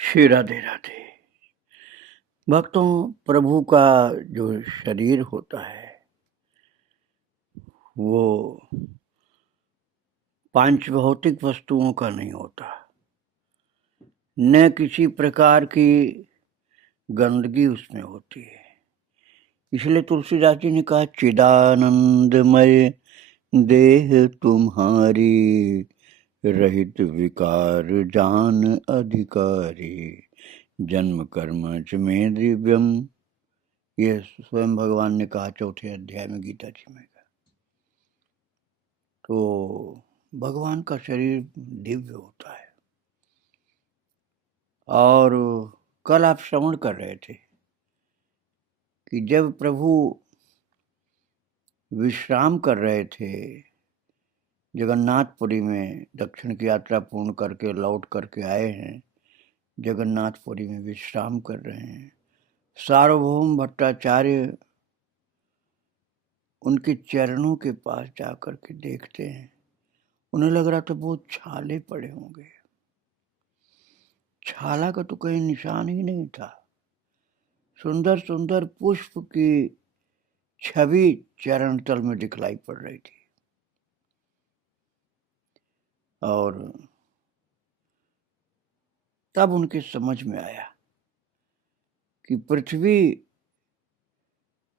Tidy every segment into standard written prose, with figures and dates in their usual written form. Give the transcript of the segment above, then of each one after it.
श्री राधे राधे। भक्तों, प्रभु का जो शरीर होता है वो पांच भौतिक वस्तुओं का नहीं होता, न किसी प्रकार की गंदगी उसमें होती है। इसलिए तुलसीदास जी ने कहा, चिदानंदमय देह तुम्हारी, रहित विकार जान अधिकारी, जन्म कर्म च में दिव्यम। ये स्वयं भगवान ने कहा चौथे अध्याय में गीता जी में। तो भगवान का शरीर दिव्य होता है। और कल आप श्रवण कर रहे थे कि जब प्रभु विश्राम कर रहे थे जगन्नाथपुरी में, दक्षिण की यात्रा पूर्ण करके लौट करके आए हैं, जगन्नाथपुरी में विश्राम कर रहे हैं, सार्वभौम भट्टाचार्य उनके चरणों के पास जाकर के देखते हैं। उन्हें लग रहा था बहुत छाले पड़े होंगे, छाला का तो कहीं निशान ही नहीं था। सुंदर सुंदर पुष्प की छवि चरण तल में दिखलाई पड़ रही थी। और तब उनके समझ में आया कि पृथ्वी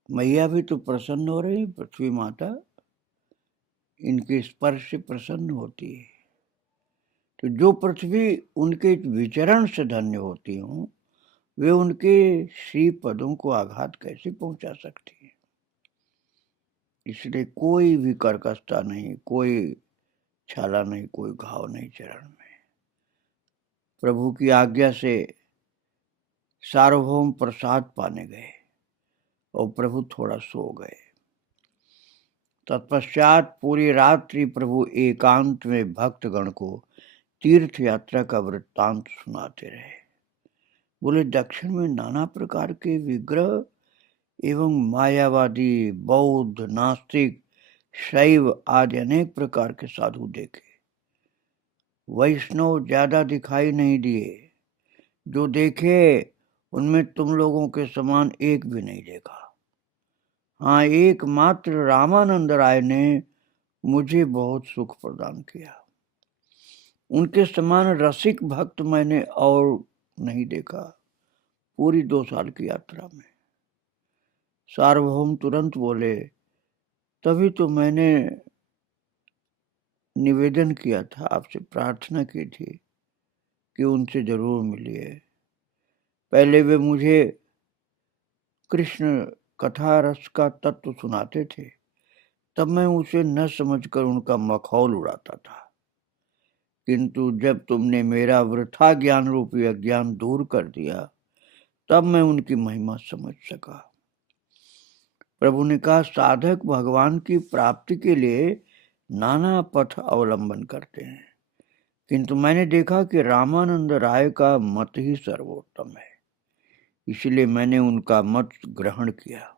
मैया भी तो प्रसन्न हो रही, पृथ्वी माता इनके स्पर्श से प्रसन्न होती है। तो जो पृथ्वी उनके विचरण से धन्य होती हूं, वे उनके श्री पदों को आघात कैसे पहुंचा सकती है। इसलिए कोई भी कर्कशता नहीं, कोई छाला नहीं, कोई घाव नहीं चरण में। प्रभु की आज्ञा से सार्वभौम प्रसाद पाने गए और प्रभु थोड़ा सो गए। तत्पश्चात पूरी रात्रि प्रभु एकांत में भक्तगण को तीर्थ यात्रा का वृत्तांत सुनाते रहे। बोले, दक्षिण में नाना प्रकार के विग्रह एवं मायावादी, बौद्ध, नास्तिक, शैव आदि अनेक प्रकार के साधु देखे। वैष्णव ज्यादा दिखाई नहीं दिए। जो देखे उनमें तुम लोगों के समान एक भी नहीं देखा। हाँ, एकमात्र रामानंद राय ने मुझे बहुत सुख प्रदान किया। उनके समान रसिक भक्त मैंने और नहीं देखा पूरी 2 साल की यात्रा में। सार्वभौम तुरंत बोले, तभी तो मैंने निवेदन किया था, आपसे प्रार्थना की थी कि उनसे जरूर मिलिए। पहले वे मुझे कृष्ण कथा रस का तत्व सुनाते थे, तब मैं उसे न समझकर उनका मखौल उड़ाता था। किंतु जब तुमने मेरा वृथा ज्ञान रूपी अज्ञान दूर कर दिया, तब मैं उनकी महिमा समझ सका। प्रभु ने कहा, साधक भगवान की प्राप्ति के लिए नाना पथ अवलंबन करते हैं, किंतु मैंने देखा कि रामानंद राय का मत ही सर्वोत्तम है, इसलिए मैंने उनका मत ग्रहण किया।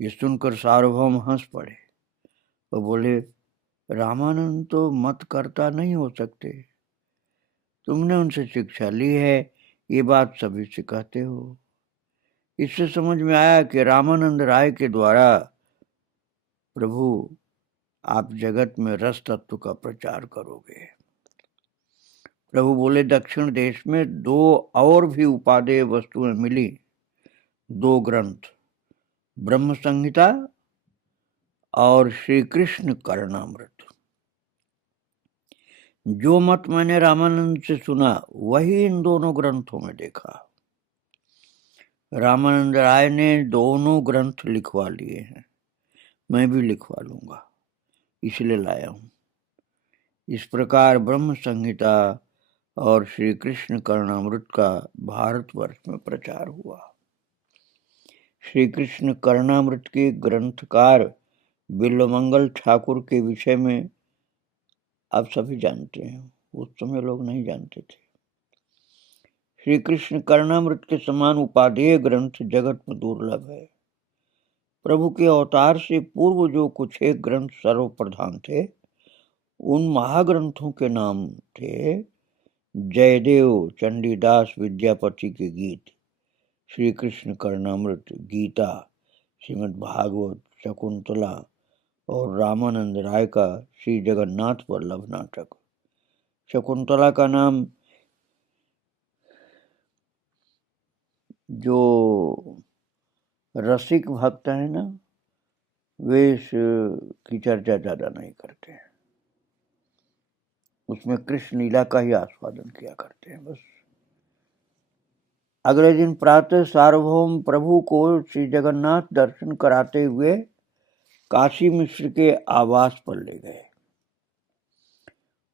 ये सुनकर सार्वभौम हंस पड़े और बोले, रामानंद तो मत करता नहीं हो सकते। तुमने उनसे शिक्षा ली है, ये बात सभी से कहते हो। इससे समझ में आया कि रामानंद राय के द्वारा प्रभु आप जगत में रस तत्व का प्रचार करोगे। प्रभु बोले, दक्षिण देश में 2 और भी उपादेय वस्तुएं मिली, 2 ग्रंथ, ब्रह्म संहिता और श्री कृष्ण करणामृत। जो मत मैंने रामानंद से सुना, वही इन दोनों ग्रंथों में देखा। रामानंद राय ने दोनों ग्रंथ लिखवा लिए हैं, मैं भी लिखवा लूंगा, इसलिए लाया हूं। इस प्रकार ब्रह्म संहिता और श्री कृष्ण कर्णामृत का भारतवर्ष में प्रचार हुआ। श्री कृष्ण कर्णामृत के ग्रंथकार बिल्वमंगल ठाकुर के विषय में आप सभी जानते हैं, उस समय लोग नहीं जानते थे। श्री कृष्ण कर्णामृत के समान उपादेय ग्रंथ जगत में दुर्लभ है। प्रभु के अवतार से पूर्व जो कुछ एक ग्रंथ सर्वप्रधान थे, उन महाग्रंथों के नाम थे जयदेव चंडीदास विद्यापति के गीत, श्री कृष्ण कर्णामृत, गीता, श्रीमद् भागवत, शकुंतला और रामानंद राय का श्री जगन्नाथ वल्लभ नाटक। शकुंतला का नाम जो रसिक भक्त है ना, वे इसकी चर्चा ज्यादा नहीं करते हैं, उसमें कृष्ण लीला का ही आस्वादन किया करते हैं बस। अगले दिन प्रातः सार्वभौम प्रभु को श्री जगन्नाथ दर्शन कराते हुए काशी मिश्र के आवास पर ले गए।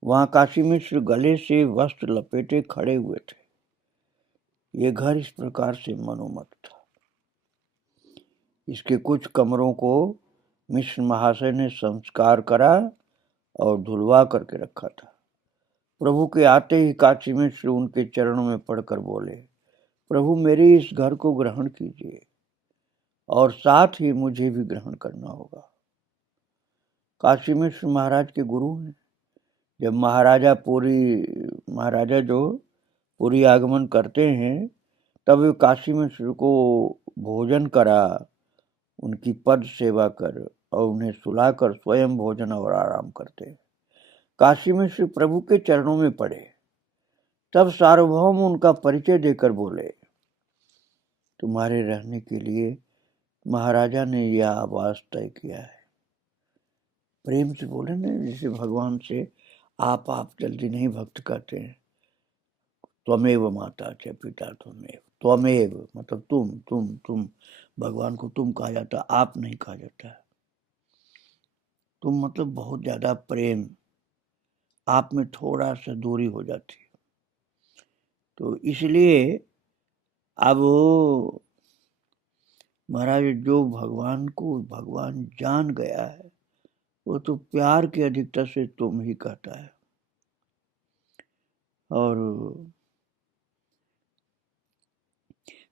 वहां काशी मिश्र गले से वस्त्र लपेटे खड़े हुए थे। ये घर इस प्रकार से मनोमत था। इसके कुछ कमरों को मिश्र महाशय ने संस्कार करा और धुलवा करके रखा था। प्रभु के आते ही काशी मिश्र उनके चरणों में पड़कर बोले, प्रभु मेरे इस घर को ग्रहण कीजिए और साथ ही मुझे भी ग्रहण करना होगा। काशी मिश्र महाराज के गुरु हैं। जब महाराजा जो पुरी आगमन करते हैं तब वे काशी मिश्र को भोजन करा, उनकी पद सेवा कर और उन्हें सुलाकर स्वयं भोजन और आराम करते। काशी मिश्र प्रभु के चरणों में पड़े। तब सार्वभौम उनका परिचय देकर बोले, तुम्हारे रहने के लिए महाराजा ने यह आवास तय किया है। प्रेम से बोले ना, जैसे भगवान से आप जल्दी नहीं भक्त कहते हैं। त्वमेव माता च पिता त्वमेव मतलब तुम भगवान को तुम कहा जाता, आप नहीं कहा जाता। तुम मतलब बहुत ज्यादा प्रेम, आप में थोड़ा सा दूरी हो जाती। तो इसलिए अब महाराज जो भगवान को भगवान जान गया है वो तो प्यार की अधिकता से तुम ही कहता है। और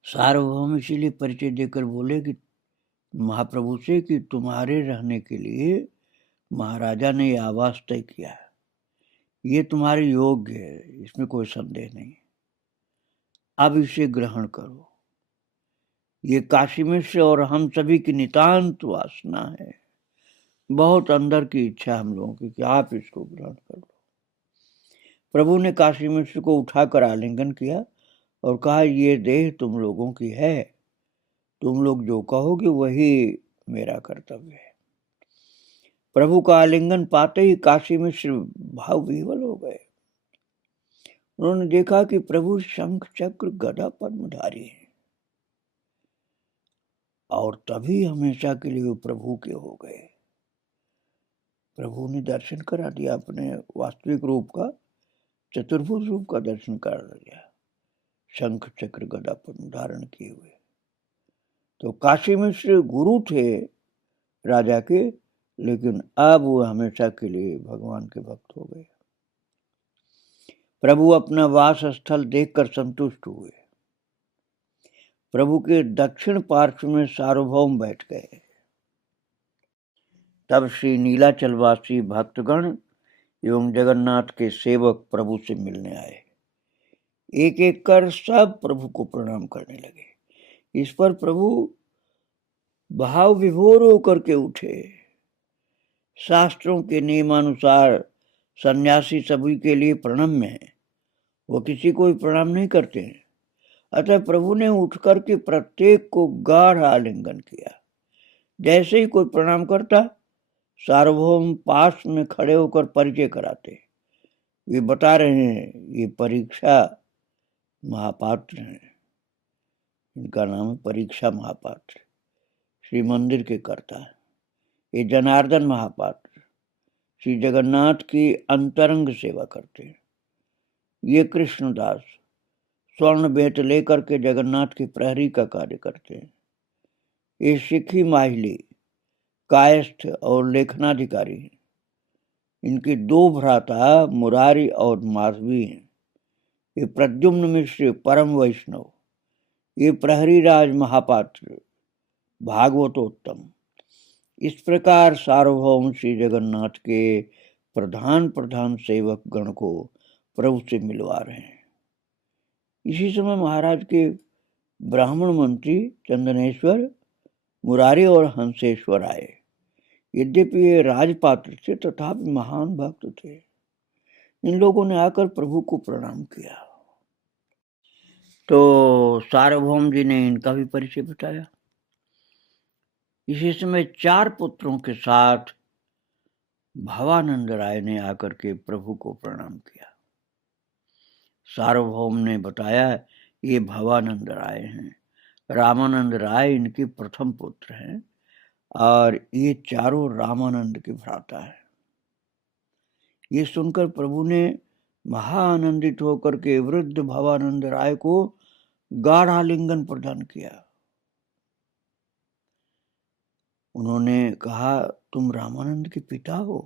सार्वभौम इसीलिए परिचय देकर बोले कि महाप्रभु से कि तुम्हारे रहने के लिए महाराजा ने यह आवास तय किया है, ये तुम्हारे योग्य है, इसमें कोई संदेह नहीं। अब इसे ग्रहण करो। ये काशी मिश्र और हम सभी की नितांत वासना है, बहुत अंदर की इच्छा हम लोगों की कि आप इसको ग्रहण कर लो। प्रभु ने काशी मिश्र को उठाकर आलिंगन किया और कहा, ये देह तुम लोगों की है, तुम लोग जो कहोगे वही मेरा कर्तव्य है। प्रभु का आलिंगन पाते ही काशी मिश्र भाव विह्वल हो गए। उन्होंने देखा कि प्रभु शंख चक्र गदा पद्मधारी हैं और तभी हमेशा के लिए वो प्रभु के हो गए। प्रभु ने दर्शन करा दिया, अपने वास्तविक रूप का, चतुर्भुज रूप का दर्शन करा दिया, शंख चक्र गदा पद्म धारण किए हुए। तो काशी मिश्र गुरु थे राजा के, लेकिन अब वो हमेशा के लिए भगवान के भक्त हो गए। प्रभु अपना वास स्थल देखकर संतुष्ट हुए। प्रभु के दक्षिण पार्श्व में सार्वभौम बैठ गए। तब श्री नीलाचलवासी भक्तगण एवं जगन्नाथ के सेवक प्रभु से मिलने आए। एक एक कर सब प्रभु को प्रणाम करने लगे। इस पर प्रभु भाव विभोर होकर के उठे। शास्त्रों के नियमानुसार सन्यासी सभी के लिए प्रणम्य है, वो किसी को भी प्रणाम नहीं करते हैं। अतः प्रभु ने उठकर के प्रत्येक को गाढ़ आलिंगन किया। जैसे ही कोई प्रणाम करता, सार्वभौम पास में खड़े होकर परिचय कराते। वे बता रहे हैं, ये परीक्षा महापात्र हैं, इनका नाम है परीक्षा महापात्र, श्री मंदिर के कर्ता। ये जनार्दन महापात्र श्री जगन्नाथ की अंतरंग सेवा करते हैं। ये कृष्णदास स्वर्ण बेट लेकर के जगन्नाथ के प्रहरी का कार्य करते हैं। ये सिखी माहिली कायस्थ और लेखनाधिकारी हैं। इनके दो भ्राता मुरारी और माधवी हैं। ये प्रद्युम्न मिश्र परम वैष्णव, ये प्रहरी राज महापात्र भागवतोत्तम। इस प्रकार सार्वभौम श्री जगन्नाथ के प्रधान सेवक गण को प्रभु से मिलवा रहे हैं। इसी समय महाराज के ब्राह्मण मंत्री चंदनेश्वर, मुरारी और हंसेश्वर आए। यद्यपि ये राजपात्र थे तथापि महान भक्त थे। इन लोगों ने आकर प्रभु को प्रणाम किया। तो सार्वभौम जी ने इनका भी परिचय बताया। इसी समय 4 पुत्रों के साथ भवानंद राय ने आकर के प्रभु को प्रणाम किया। सार्वभौम ने बताया, ये भवानंद राय हैं। रामानंद राय इनके प्रथम पुत्र हैं और ये चारों रामानंद के भ्राता हैं। ये सुनकर प्रभु ने महाआनंदित होकर के वृद्ध भवानंद राय को गाढ़ आलिंगन प्रदान किया। उन्होंने कहा, तुम रामानंद के पिता हो।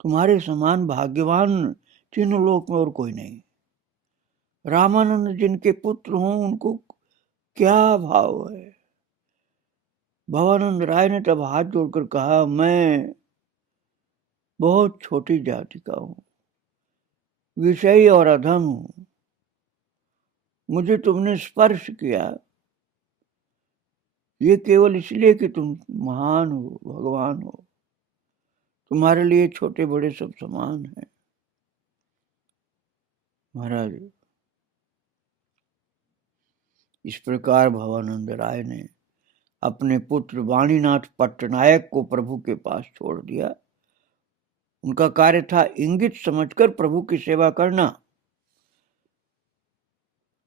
तुम्हारे समान भाग्यवान तीनों लोक में और कोई नहीं। रामानंद जिनके पुत्र हों उनको क्या भाव है। भवानंद राय ने तब हाथ जोड़कर कहा, मैं बहुत छोटी जाति का हूं, विषयी और अधम हूं। मुझे तुमने स्पर्श किया ये केवल इसलिए कि तुम महान हो, भगवान हो। तुम्हारे लिए छोटे बड़े सब समान हैं। महाराज, इस प्रकार भवानंद राय ने अपने पुत्र वाणीनाथ पट्टनायक को प्रभु के पास छोड़ दिया। उनका कार्य था इंगित समझकर प्रभु की सेवा करना।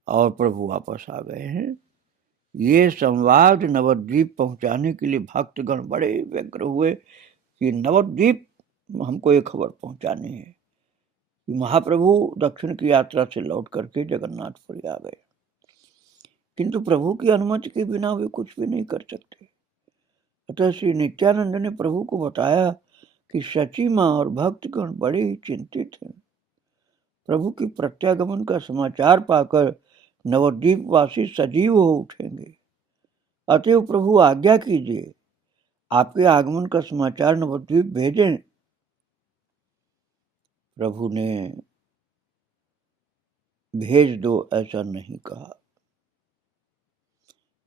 और प्रभु वापस आ गए हैं। ये संवाद नवद्वीप पहुंचाने के लिए भक्तगण बड़े व्यग्र हुए कि नवद्वीप हमको ये खबर पहुंचानी है कि महाप्रभु दक्षिण की यात्रा से लौट करके जगन्नाथपुरी आ गए। किंतु प्रभु की अनुमति के बिना वे कुछ भी नहीं कर सकते। अतः श्री नित्यानंद ने प्रभु को बताया कि शची मां और भक्तगण बड़े ही चिंतित हैं। प्रभु की प्रत्यागमन का समाचार पाकर नवद्वीप वासी सजीव हो उठेंगे। अतएव प्रभु आज्ञा कीजिए, आपके आगमन का समाचार नवद्वीप भेजें। प्रभु ने भेज दो ऐसा नहीं कहा।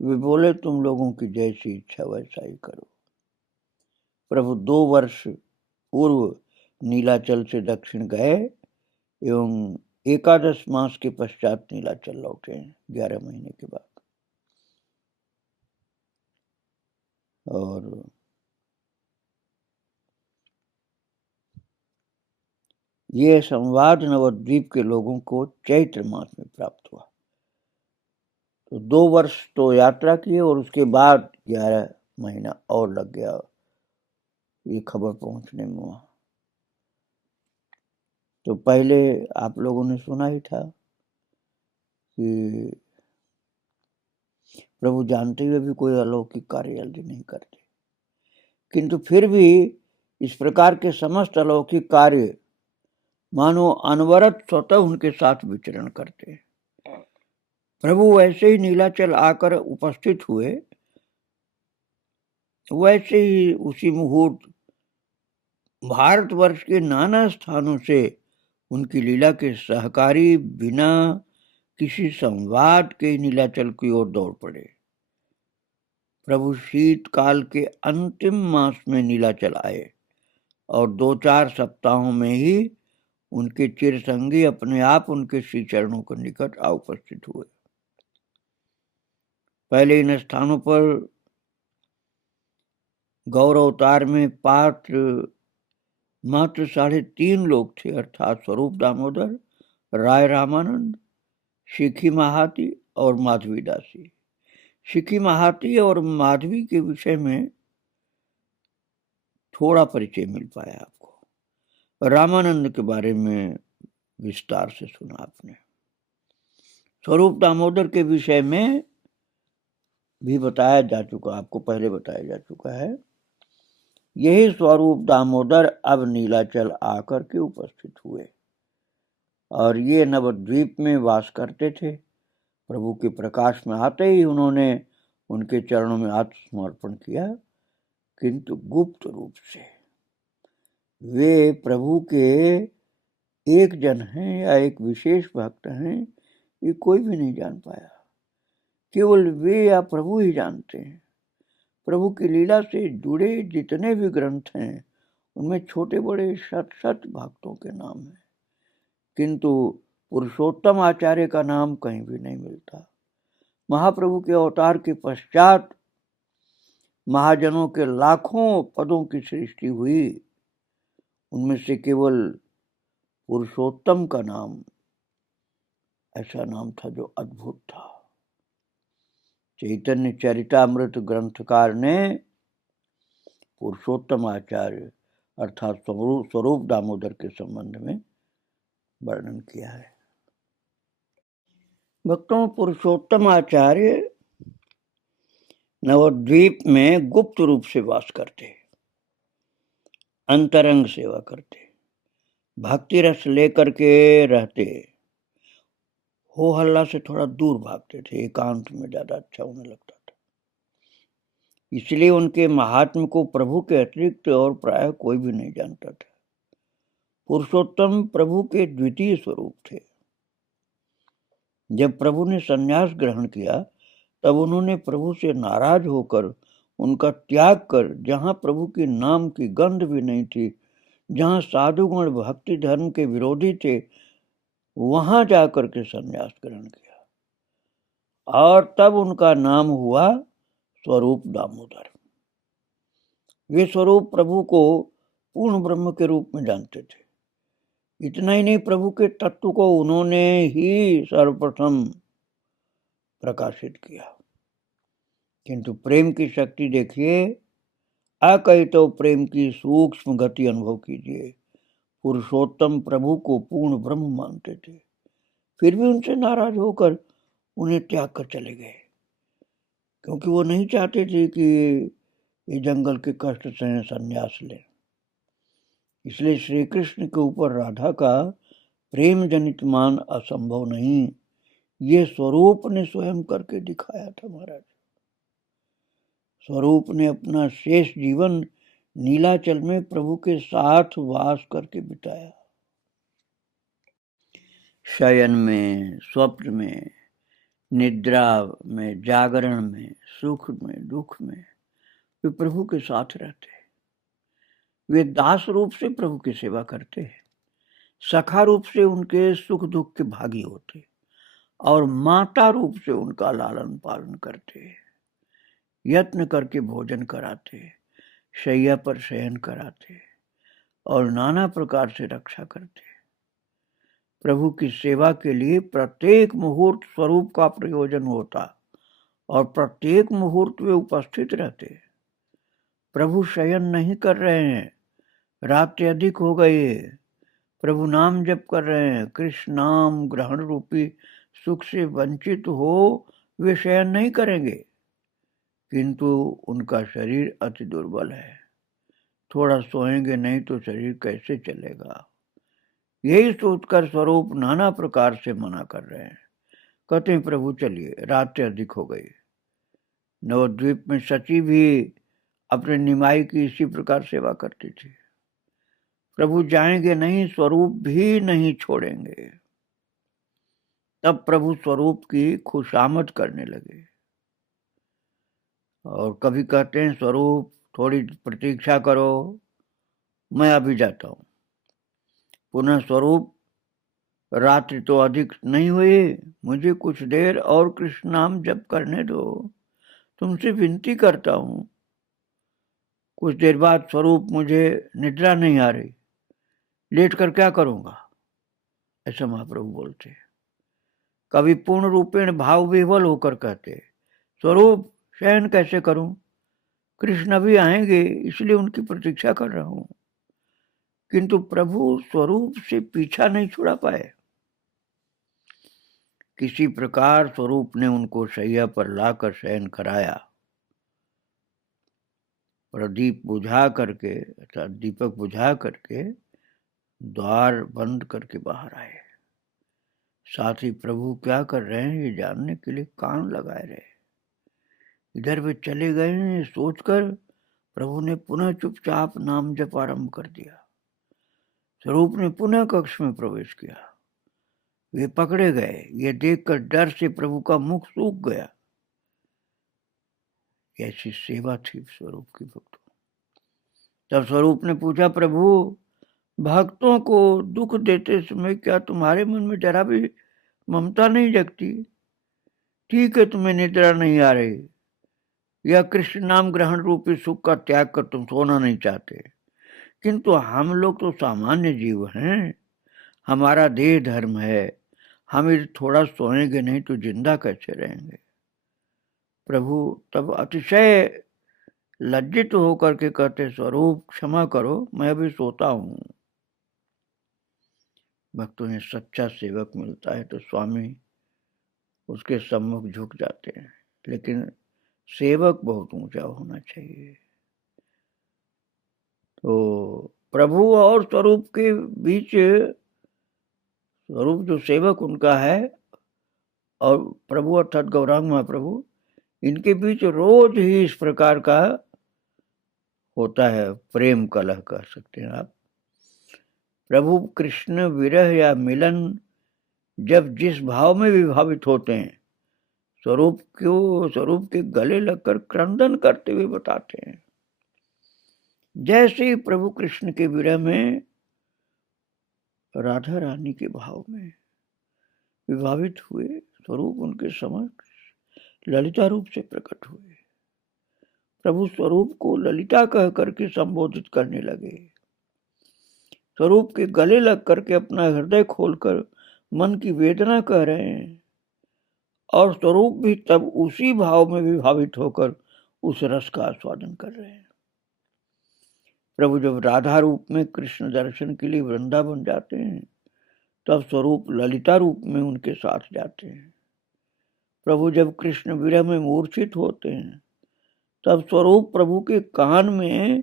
वे बोले, तुम लोगों की जैसी इच्छा वैसा ही करो। प्रभु 2 वर्ष पूर्व नीलाचल से दक्षिण गए एवं 11 मास के पश्चात नीलाचल लौटे हैं, 11 महीने के बाद। और ये संवाद नवद्वीप के लोगों को चैत्र मास में प्राप्त हुआ। तो 2 वर्ष तो यात्रा की और उसके बाद 11 महीना और लग गया ये खबर पहुंचने में वहां। तो पहले आप लोगों ने सुना ही था कि प्रभु जानते हुए भी कोई अलौकिक कार्य जल्दी नहीं करते, किंतु फिर भी इस प्रकार के समस्त अलौकिक कार्य मानो अनवरत स्वतः उनके साथ विचरण करते हैं। प्रभु वैसे ही नीलाचल आकर उपस्थित हुए, वैसे ही उसी मुहूर्त भारतवर्ष के नाना स्थानों से उनकी लीला के सहकारी बिना किसी संवाद के नीलाचल की ओर दौड़ पड़े। प्रभु शीतकाल के अंतिम मास में नीलाचल आए और 2-4 सप्ताहों में ही उनके चिरसंगी अपने आप उनके श्री चरणों के निकट आ उपस्थित हुए। पहले इन स्थानों पर गौर अवतार में पात्र मात्र 3.5 लोग थे, अर्थात स्वरूप दामोदर, राय रामानंद, शिखी महाती और माधवी दासी। शिखी महाती और माधवी के विषय में थोड़ा परिचय मिल पाया आपको। रामानंद के बारे में विस्तार से सुना आपने। स्वरूप दामोदर के विषय में भी बताया जा चुका, आपको पहले बताया जा चुका है। यही स्वरूप दामोदर अब नीलाचल आकर के उपस्थित हुए और ये नवद्वीप में वास करते थे। प्रभु के प्रकाश में आते ही उन्होंने उनके चरणों में आत्मसमर्पण किया, किंतु गुप्त रूप से। वे प्रभु के एक जन है या एक विशेष भक्त हैं, ये कोई भी नहीं जान पाया। केवल वे या प्रभु ही जानते हैं। प्रभु की लीला से जुड़े जितने भी ग्रंथ हैं, उनमें छोटे बड़े शत शत भक्तों के नाम हैं, किंतु पुरुषोत्तम आचार्य का नाम कहीं भी नहीं मिलता। महाप्रभु के अवतार के पश्चात महाजनों के लाखों पदों की सृष्टि हुई, उनमें से केवल पुरुषोत्तम का नाम ऐसा नाम था जो अद्भुत था। चैतन्य चरितामृत ग्रंथकार ने पुरुषोत्तम आचार्य अर्थात स्वरूप दामोदर के संबंध में वर्णन किया है। भक्तों, पुरुषोत्तम आचार्य नवद्वीप में गुप्त रूप से वास करते, अंतरंग सेवा करते, भक्ति रस लेकर के रहते, हो हल्ला से थोड़ा दूर भागते थे, एकांत में ज्यादा अच्छा उन्हें लगता था। इसलिए उनके महात्म को प्रभु के अतिरिक्त और प्राय कोई भी नहीं जानता था। पुरुषोत्तम प्रभु के द्वितीय स्वरूप थे। जब प्रभु ने संन्यास ग्रहण किया, तब उन्होंने प्रभु से नाराज होकर उनका त्याग कर, जहां प्रभु के नाम की गंध भी नहीं थी, जहां साधुगण भक्ति धर्म के विरोधी थे, वहां जाकर के संन्यास ग्रहण किया और तब उनका नाम हुआ स्वरूप दामोदर। वे स्वरूप प्रभु को पूर्ण ब्रह्म के रूप में जानते थे। इतना ही नहीं, प्रभु के तत्व को उन्होंने ही सर्वप्रथम प्रकाशित किया। किंतु प्रेम की शक्ति देखिए, अकहितो प्रेम की सूक्ष्म गति अनुभव कीजिए। पुरुषोत्तम प्रभु को पूर्ण ब्रह्म मानते थे, फिर भी उनसे नाराज होकर उन्हें त्याग कर चले गए, क्योंकि वो नहीं चाहते थे कि ये जंगल के कष्ट से संन्यास लें। इसलिए श्री कृष्ण के ऊपर राधा का प्रेम जनित मान असंभव नहीं, ये स्वरूप ने स्वयं करके दिखाया था। महाराज, स्वरूप ने अपना शेष जीवन नीलाचल में प्रभु के साथ वास करके बिताया। शयन में, स्वप्न में, निद्रा में, जागरण में, सुख में, दुख में वे प्रभु के साथ रहते हैं। वे दास रूप से प्रभु की सेवा करते हैं, सखा रूप से उनके सुख दुख के भागी होते और माता रूप से उनका लालन पालन करते, यत्न करके भोजन कराते, शैया पर शयन कराते और नाना प्रकार से रक्षा करते। प्रभु की सेवा के लिए प्रत्येक मुहूर्त स्वरूप का प्रयोजन होता और प्रत्येक मुहूर्त वे उपस्थित रहते। प्रभु शयन नहीं कर रहे हैं, रात अधिक हो गई, प्रभु नाम जप कर रहे हैं, कृष्ण नाम ग्रहण रूपी सुख से वंचित हो वे शयन नहीं करेंगे, किंतु उनका शरीर अति दुर्बल है, थोड़ा सोएंगे नहीं तो शरीर कैसे चलेगा। यही सोचकर स्वरूप नाना प्रकार से मना कर रहे हैं। कहते हैं प्रभु चलिए, रात अधिक हो गई। नवद्वीप में सची भी अपने निमाई की इसी प्रकार सेवा करती थी। प्रभु जाएंगे नहीं, स्वरूप भी नहीं छोड़ेंगे। तब प्रभु स्वरूप की खुशामद करने लगे और कभी कहते हैं स्वरूप थोड़ी प्रतीक्षा करो, मैं अभी जाता हूं। पुनः स्वरूप रात्रि तो अधिक नहीं हुई, मुझे कुछ देर और कृष्ण नाम जप करने दो, तुमसे विनती करता हूं। कुछ देर बाद स्वरूप मुझे निद्रा नहीं आ रही, लेट कर क्या करूंगा, ऐसा महाप्रभु बोलते। कभी पूर्ण रूपेण भाव विह्वल होकर कहते, स्वरूप शयन कैसे करूं, कृष्ण अभी आएंगे इसलिए उनकी प्रतीक्षा कर रहा हूं। किंतु प्रभु स्वरूप से पीछा नहीं छुड़ा पाए। किसी प्रकार स्वरूप ने उनको शैया पर लाकर शयन कराया, प्रदीप बुझा करके अर्थात दीपक बुझा करके द्वार बंद करके बाहर आए। साथ ही प्रभु क्या कर रहे हैं ये जानने के लिए कान लगाए रहे। इधर वे चले गए सोचकर प्रभु ने पुनः चुपचाप नाम जप आरंभ कर दिया। स्वरूप ने पुनः कक्ष में प्रवेश किया। वे पकड़े गए। ये देखकर डर से प्रभु का मुख सूख गया। ऐसी सेवा थी स्वरूप की भक्तों। तब स्वरूप ने पूछा, प्रभु, भक्तों को दुख देते समय क्या तुम्हारे मन में जरा भी ममता नहीं जगती? ठीक है, तुम्हें निद्रा नहीं आ रही, या कृष्ण नाम ग्रहण रूपी सुख का त्याग कर तुम सोना नहीं चाहते, किंतु हम लोग तो सामान्य जीव हैं, हमारा देह धर्म है, हम यदि थोड़ा सोएंगे नहीं तो जिंदा कैसे रहेंगे? प्रभु तब अतिशय लज्जित होकर के कहते, स्वरूप क्षमा करो, मैं अभी सोता हूं। भक्तों ने सच्चा सेवक मिलता है तो स्वामी उसके सम्मुख झुक जाते हैं, लेकिन सेवक बहुत ऊंचा होना चाहिए। तो प्रभु और स्वरूप के बीच, स्वरूप जो सेवक उनका है और प्रभु अर्थात गौरांग महाप्रभु, इनके बीच रोज ही इस प्रकार का होता है प्रेम कलह कह सकते हैं आप। प्रभु कृष्ण विरह या मिलन जब जिस भाव में विभावित होते हैं, स्वरूप के गले लगकर क्रंदन करते हुए बताते हैं। जैसे ही प्रभु कृष्ण के विरह में राधा रानी के भाव में विभावित हुए, स्वरूप उनके समक्ष ललिता रूप से प्रकट हुए। प्रभु स्वरूप को ललिता कह करके संबोधित करने लगे। स्वरूप के गले लग करके अपना हृदय खोलकर मन की वेदना कह रहे हैं, और स्वरूप भी तब उसी भाव में विभावित होकर उस रस का आस्वादन कर रहे हैं। प्रभु जब राधा रूप में कृष्ण दर्शन के लिए वृंदावन जाते हैं, तब स्वरूप ललिता रूप में उनके साथ जाते हैं। प्रभु जब कृष्ण विरह में मूर्छित होते हैं, तब स्वरूप प्रभु के कान में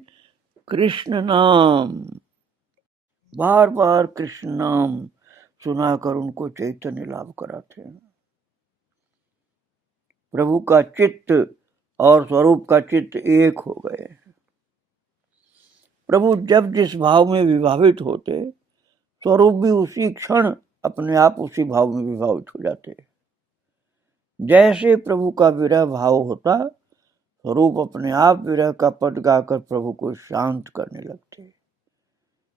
कृष्ण नाम, बार बार कृष्ण नाम सुनाकर उनको चैतन्य लाभ कराते हैं। प्रभु का चित्त और स्वरूप का चित्त एक हो गए। प्रभु जब जिस भाव में विभावित होते, स्वरूप भी उसी क्षण अपने आप उसी भाव में विभावित हो जाते। जैसे प्रभु का विरह भाव होता, स्वरूप अपने आप विरह का पद गाकर प्रभु को शांत करने लगते।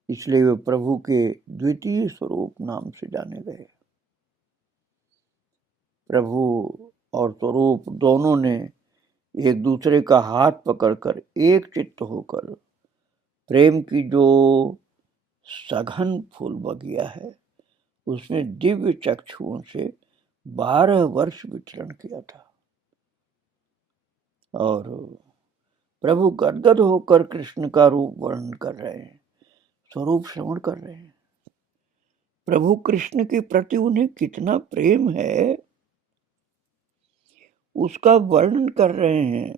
इसलिए वे प्रभु के द्वितीय स्वरूप नाम से जाने गए। प्रभु और स्वरूप दोनों ने एक दूसरे का हाथ पकड़कर एक चित्त होकर प्रेम की जो सघन फूल बगिया है, उसमें दिव्य चक्षुओं से 12 वर्ष विचरण किया था। और प्रभु गदगद होकर कृष्ण का रूप वर्णन कर रहे हैं, स्वरूप श्रवण कर रहे हैं। प्रभु कृष्ण के प्रति उन्हें कितना प्रेम है, उसका वर्णन कर रहे हैं,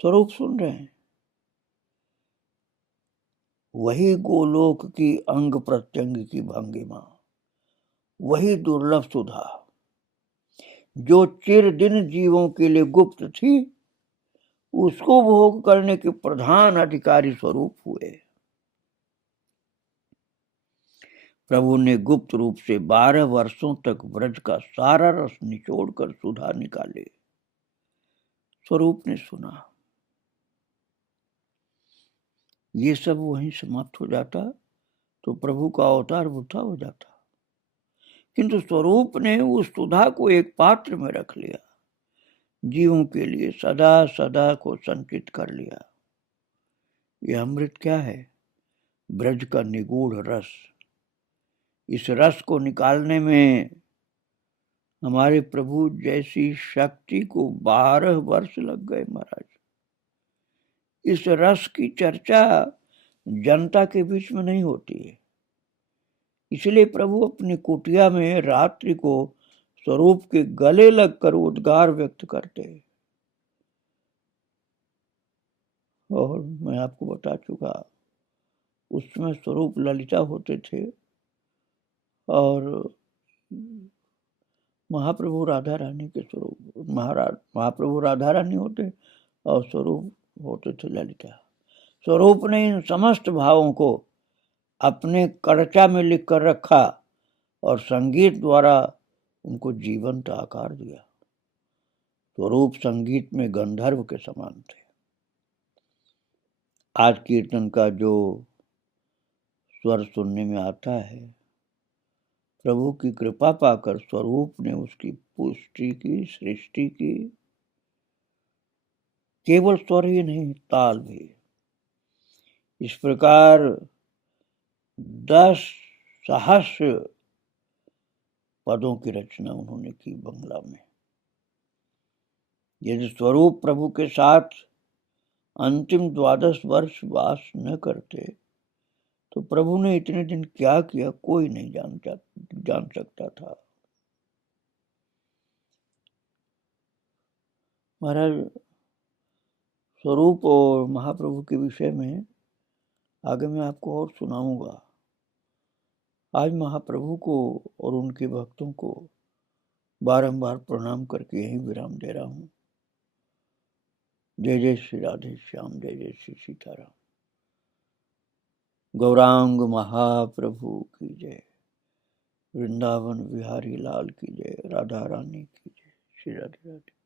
स्वरूप सुन रहे हैं। वही गोलोक की अंग प्रत्यंग की भंगिमा, वही दुर्लभ सुधा जो चिर दिन जीवों के लिए गुप्त थी, उसको भोग करने के प्रधान अधिकारी स्वरूप हुए। प्रभु ने गुप्त रूप से 12 वर्षों तक ब्रज का सारा रस निचोड़कर सुधा निकाले। स्वरूप ने सुना। ये सब वहीं समाप्त हो जाता तो प्रभु का अवतार वृथा हो जाता, किंतु स्वरूप ने उस सुधा को एक पात्र में रख लिया, जीवों के लिए सदा सदा को संचित कर लिया। यह अमृत क्या है? ब्रज का निगूढ़ रस। इस रस को निकालने में हमारे प्रभु जैसी शक्ति को 12 वर्ष लग गए महाराज। इस रस की चर्चा जनता के बीच में नहीं होती है, इसलिए प्रभु अपनी कुटिया में रात्रि को स्वरूप के गले लगकर उद्गार व्यक्त करते। और मैं आपको बता चुका, उसमें स्वरूप ललिता होते थे और महाप्रभु राधा रानी के स्वरूप, महाप्रभु राधा रानी होते और स्वरूप होते थे ललिता। स्वरूप ने इन समस्त भावों को अपने कर्चा में लिख कर रखा और संगीत द्वारा उनको जीवंत आकार दिया। स्वरूप संगीत में गंधर्व के समान थे। आज कीर्तन का जो स्वर सुनने में आता है, प्रभु की कृपा पाकर स्वरूप ने उसकी पुष्टि की, सृष्टि की। केवल स्वर ही नहीं, ताल भी। इस प्रकार 10 सहस्र पदों की रचना उन्होंने की बंगला में। यदि स्वरूप प्रभु के साथ अंतिम 12 वर्ष वास न करते तो प्रभु ने इतने दिन क्या किया कोई नहीं जान सकता था। महाराज, स्वरूप और महाप्रभु के विषय में आगे मैं आपको और सुनाऊंगा। आज महाप्रभु को और उनके भक्तों को बारंबार प्रणाम करके यही विराम दे रहा हूं। जय जय श्री राधे श्याम, जय जय श्री सीताराम। गौरांग महाप्रभु की जय, वृंदावन बिहारी लाल की जय, राधा रानी की जय। श्री राधे राधे।